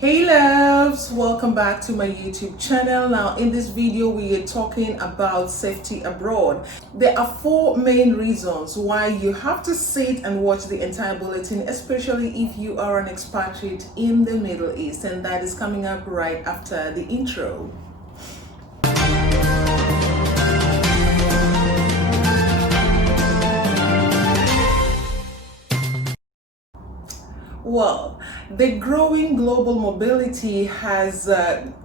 Hey loves, welcome back to my YouTube channel. Now in this video we are talking about safety abroad. There are four main reasons why you have to sit and watch the entire bulletin, especially if you are an expatriate in the Middle East, and that is coming up right after the intro. Well, the growing global mobility has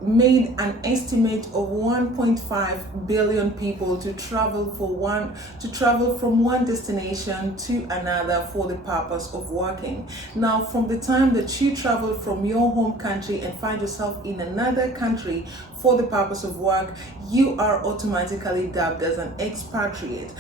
made an estimate of 1.5 billion people to travel from one destination to another for the purpose of working. Now, from the time that you travel from your home country and find yourself in another country for the purpose of work, you are automatically dubbed as an expatriate.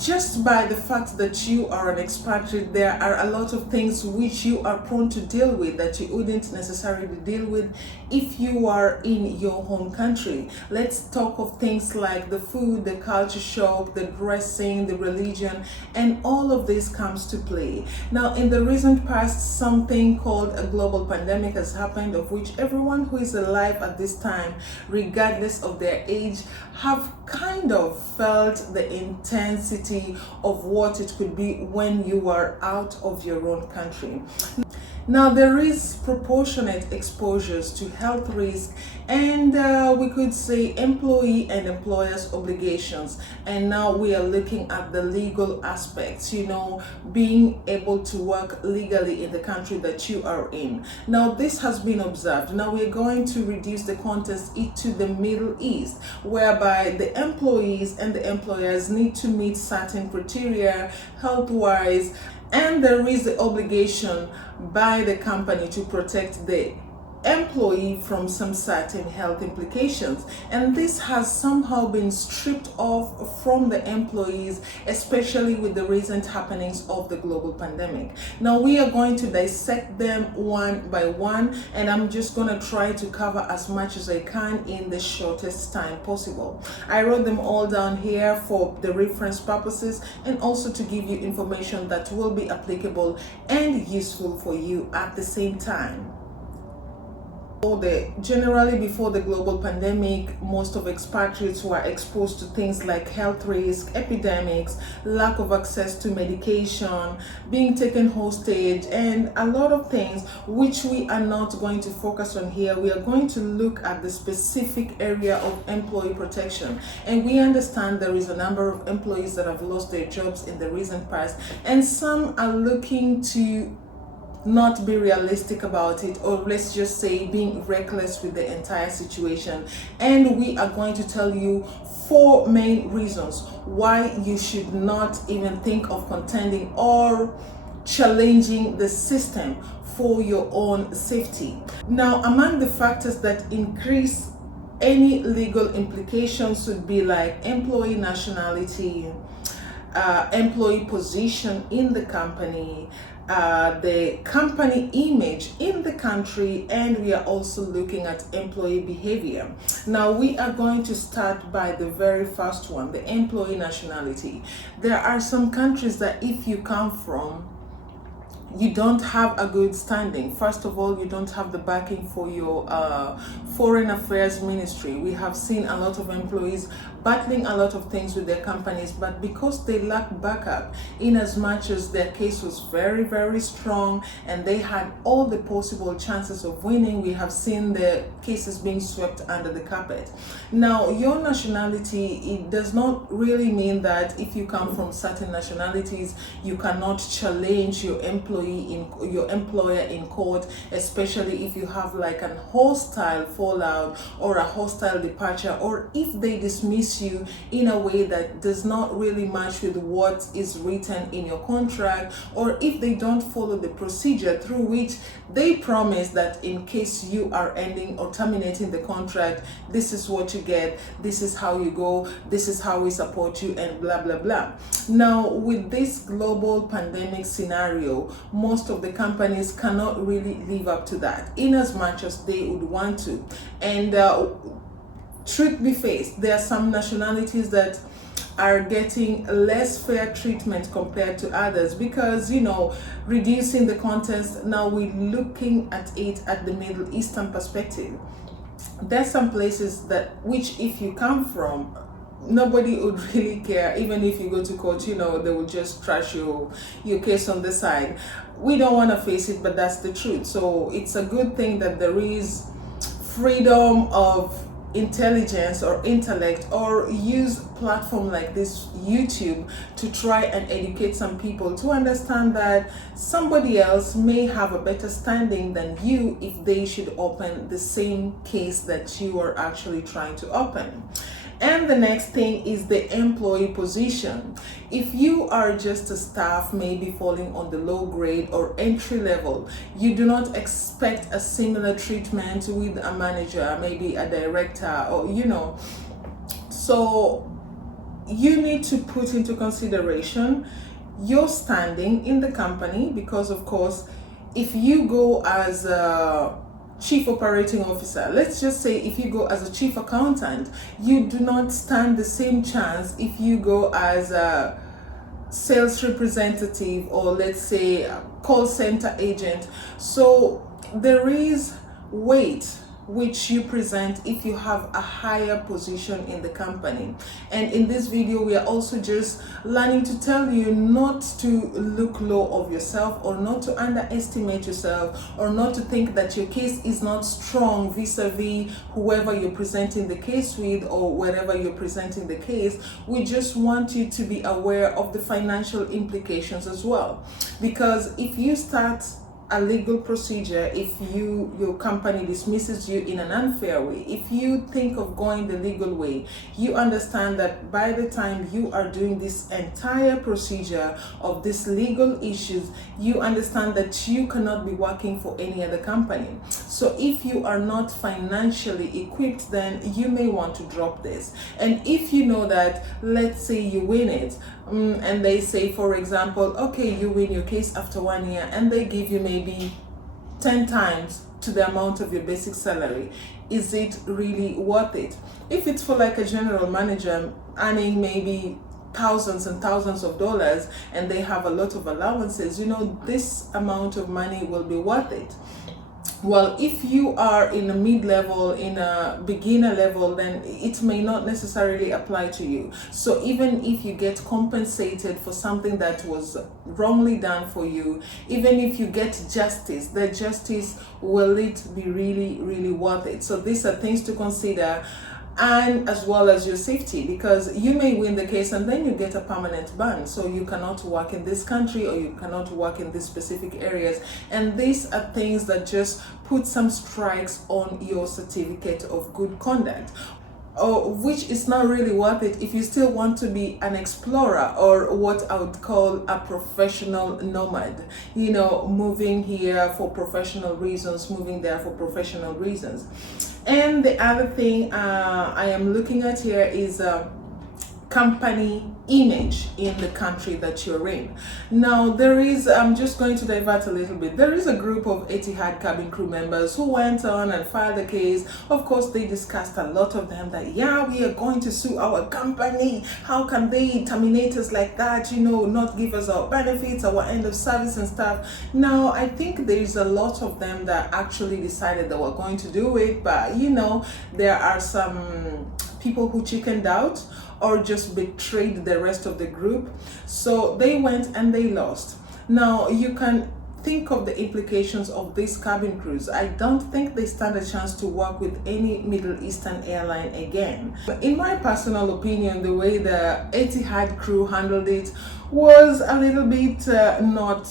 Just by the fact that you are an expatriate, there are a lot of things which you are prone to deal with that you wouldn't necessarily deal with if you are in your home country. Let's talk of things like the food, the culture shock, the dressing, the religion, and all of this comes to play. Now, in the recent past, something called a global pandemic has happened, of which everyone who is alive at this time, regardless of their age, have kind of felt the intensity of what it could be when you are out of your own country. Now, there is proportionate exposures to health risk and we could say employee and employer's obligations. And now we are looking at the legal aspects, being able to work legally in the country that you are in. Now, this has been observed. Now, we're going to reduce the context to the Middle East, whereby the employees and the employers need to meet certain criteria health-wise, and there is the obligation by the company to protect the employee from some certain health implications, and this has somehow been stripped off from the employees, especially with the recent happenings of the global pandemic. Now, we are going to dissect them one by one, and I'm just going to try to cover as much as I can in the shortest time possible. I wrote them all down here for the reference purposes and also to give you information that will be applicable and useful for you at the same time. Generally, before the global pandemic, most of expatriates were exposed to things like health risk, epidemics, lack of access to medication, being taken hostage, and a lot of things which we are not going to focus on here. We are going to look at the specific area of employee protection, and we understand there is a number of employees that have lost their jobs in the recent past, and some are looking to not be realistic about it, or let's just say being reckless with the entire situation. And we are going to tell you four main reasons why you should not even think of contending or challenging the system for your own safety. Now, among the factors that increase any legal implications would be like employee nationality, employee position in the company, the company image in the country, and we are also looking at employee behavior. Now, we are going to start by the very first one, the employee nationality. There are some countries that if you come from, you don't have a good standing. First of all, you don't have the backing for your foreign affairs ministry. We have seen a lot of employees battling a lot of things with their companies, but because they lack backup, in as much as their case was very, very strong and they had all the possible chances of winning, we have seen the cases being swept under the carpet. Now, your nationality, it does not really mean that if you come from certain nationalities, you cannot challenge your employer in court, especially if you have like an hostile fallout or a hostile departure, or if they dismiss you in a way that does not really match with what is written in your contract, or if they don't follow the procedure through which they promise that in case you are ending or terminating the contract, this is what you get, this is how you go, this is how we support you, and blah blah blah. Now, with this global pandemic scenario, most of the companies cannot really live up to that in as much as they would want to. And truth be faced, there are some nationalities that are getting less fair treatment compared to others, because reducing the contest, now we're looking at it at the Middle Eastern perspective. There's some places that which if you come from, nobody would really care. Even if you go to court, they will just trash your case on the side. We don't want to face it, but that's the truth. So it's a good thing that there is freedom of intelligence or intellect, or use platform like this YouTube to try and educate some people to understand that somebody else may have a better standing than you if they should open the same case that you are actually trying to open. And the next thing is the employee position. If you are just a staff, maybe falling on the low grade or entry level, you do not expect a similar treatment with a manager, maybe a director, or So you need to put into consideration your standing in the company, because of course, if you go as a chief operating officer, let's just say if you go as a chief accountant, you do not stand the same chance if you go as a sales representative, or let's say a call center agent. So there is weight which you present if you have a higher position in the company. And in this video, we are also just learning to tell you not to look low of yourself, or not to underestimate yourself, or not to think that your case is not strong vis-a-vis whoever you're presenting the case with, or wherever you're presenting the case. We just want you to be aware of the financial implications as well, because if you start a legal procedure, if your company dismisses you in an unfair way, if you think of going the legal way, you understand that by the time you are doing this entire procedure of these legal issues, you understand that you cannot be working for any other company. So if you are not financially equipped, then you may want to drop this. And if you know that, let's say you win it, and they say, for example, okay, you win your case after 1 year, and they give you maybe 10 times to the amount of your basic salary, is it really worth it? If it's for like a general manager earning maybe thousands and thousands of dollars, and they have a lot of allowances, this amount of money will be worth it. Well, if you are in a mid-level, in a beginner level, then it may not necessarily apply to you. So even if you get compensated for something that was wrongly done for you, even if you get justice, the justice, will it be really, really worth it? So these are things to consider, and as well as your safety, because you may win the case and then you get a permanent ban, so you cannot work in this country, or you cannot work in these specific areas. And these are things that just put some strikes on your certificate of good conduct, which is not really worth it if you still want to be an explorer, or what I would call a professional nomad, moving here for professional reasons, moving there for professional reasons. And the other thing I am looking at here is company image in the country that you're in. Now there is, I'm just going to divert a little bit, there is a group of Etihad cabin crew members who went on and filed a case. Of course, they discussed, a lot of them, that we are going to sue our company. How can they terminate us like that, not give us our benefits, our end of service and stuff. Now I think there is a lot of them that actually decided they were going to do it, but there are some people who chickened out or just betrayed the rest of the group. So they went and they lost. Now you can think of the implications of these cabin crews. I don't think they stand a chance to work with any Middle Eastern airline again. But in my personal opinion, the way the Etihad crew handled it was a little bit not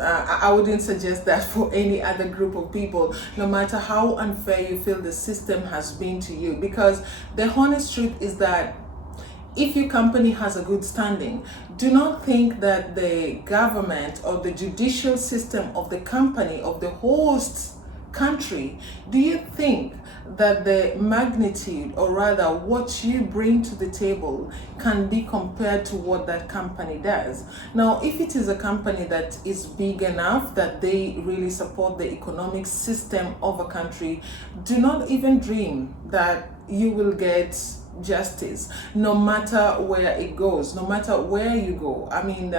I wouldn't suggest that for any other group of people, no matter how unfair you feel the system has been to you. Because the honest truth is that if your company has a good standing, do not think that the government or the judicial system of the company, of the host country, do you think that the magnitude, or rather what you bring to the table, can be compared to what that company does? Now, if it is a company that is big enough that they really support the economic system of a country, do not even dream that you will get justice, no matter where it goes, no matter where you go. I mean,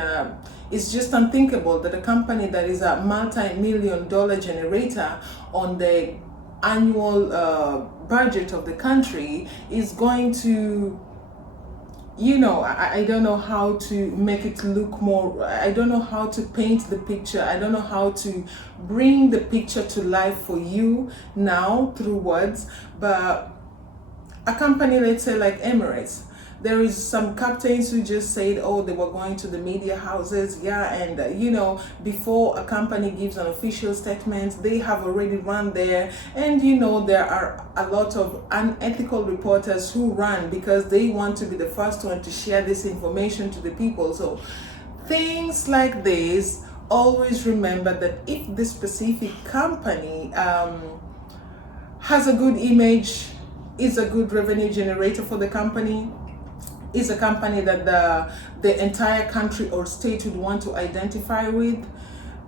it's just unthinkable that a company that is a multi-million-dollar generator on the annual budget of the country is going to, you know, I don't know how to make it look more, I don't know how to paint the picture, I don't know how to bring the picture to life for you now through words. But a company, let's say like Emirates, there is some captains who just said, oh, they were going to the media houses, yeah, and you know, before a company gives an official statement, they have already run there, and you know, there are a lot of unethical reporters who run because they want to be the first one to share this information to the people. So things like this, always remember that if this specific company has a good image, is a good revenue generator for the company, is a company that the entire country or state would want to identify with,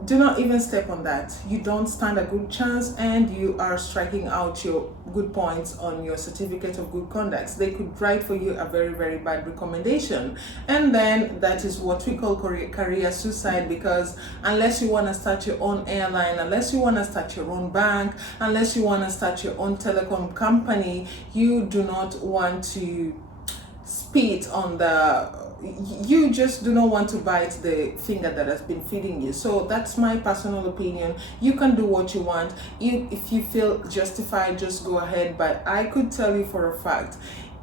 do not even step on that. You don't stand a good chance, and you are striking out your good points on your certificate of good conduct. They could write for you a very, very bad recommendation, and then that is what we call career suicide, because unless you want to start your own airline, unless you want to start your own bank, unless you want to start your own telecom company, you do not want to spit on you just do not want to bite the finger that has been feeding you. So that's my personal opinion. You can do what you want. If you feel justified, just go ahead. But I could tell you for a fact,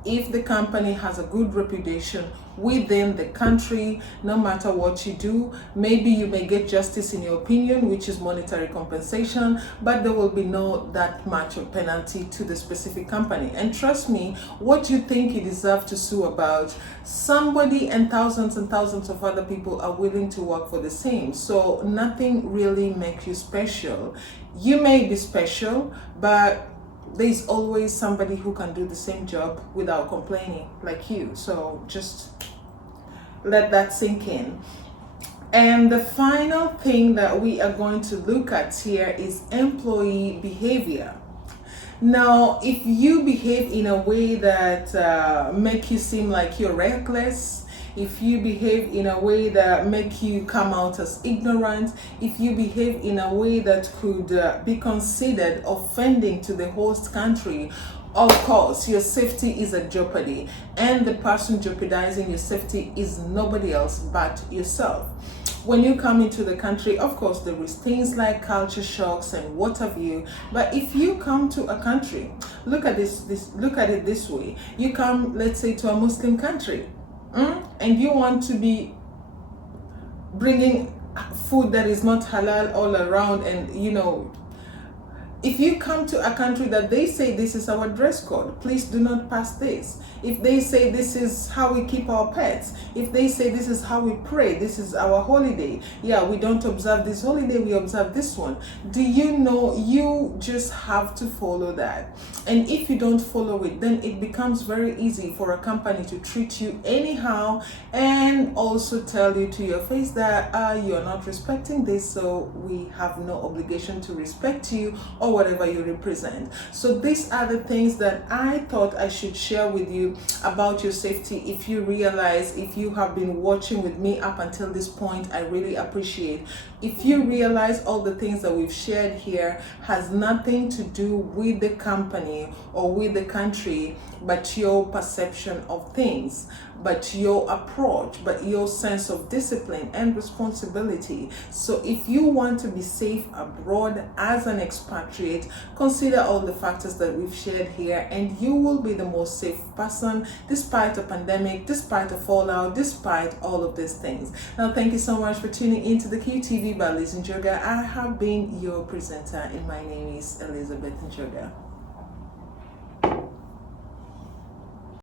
if the company has a good reputation within the country, no matter what you do, maybe you may get justice in your opinion, which is monetary compensation, but there will be no that much of penalty to the specific company. And trust me, what you think you deserve to sue about, somebody and thousands of other people are willing to work for the same. So nothing really makes you special. You may be special, but there's always somebody who can do the same job without complaining, like you. So just let that sink in. And the final thing that we are going to look at here is employee behavior. Now, if you behave in a way that make you seem like you're reckless, if you behave in a way that make you come out as ignorant, if you behave in a way that could be considered offending to the host country, of course, your safety is at jeopardy, and the person jeopardizing your safety is nobody else but yourself. When you come into the country, of course, there is things like culture shocks and what have you. But if you come to a country, look at it this way: you come, let's say, to a Muslim country, and you want to be bringing food that is not halal all around, and you know, if you come to a country that they say this is our dress code, please do not pass this. If they say this is how we keep our pets, if they say this is how we pray, this is our holiday, yeah, we don't observe this holiday, we observe this one. Do you know you just have to follow that? And if you don't follow it, then it becomes very easy for a company to treat you anyhow and also tell you to your face that you're not respecting this, so we have no obligation to respect you or whatever you represent. So these are the things that I thought I should share with you about your safety. If you realize, if you have been watching with me up until this point, I really appreciate. If you realize all the things that we've shared here has nothing to do with the company or with the country, but your perception of things, but your approach, but your sense of discipline and responsibility. So if you want to be safe abroad as an expatriate, consider all the factors that we've shared here, and you will be the most safe person despite a pandemic, despite a fallout, despite all of these things. Now, thank you so much for tuning into the QTV by Lizzy Njoga. I have been your presenter, and my name is Elizabeth Njoga.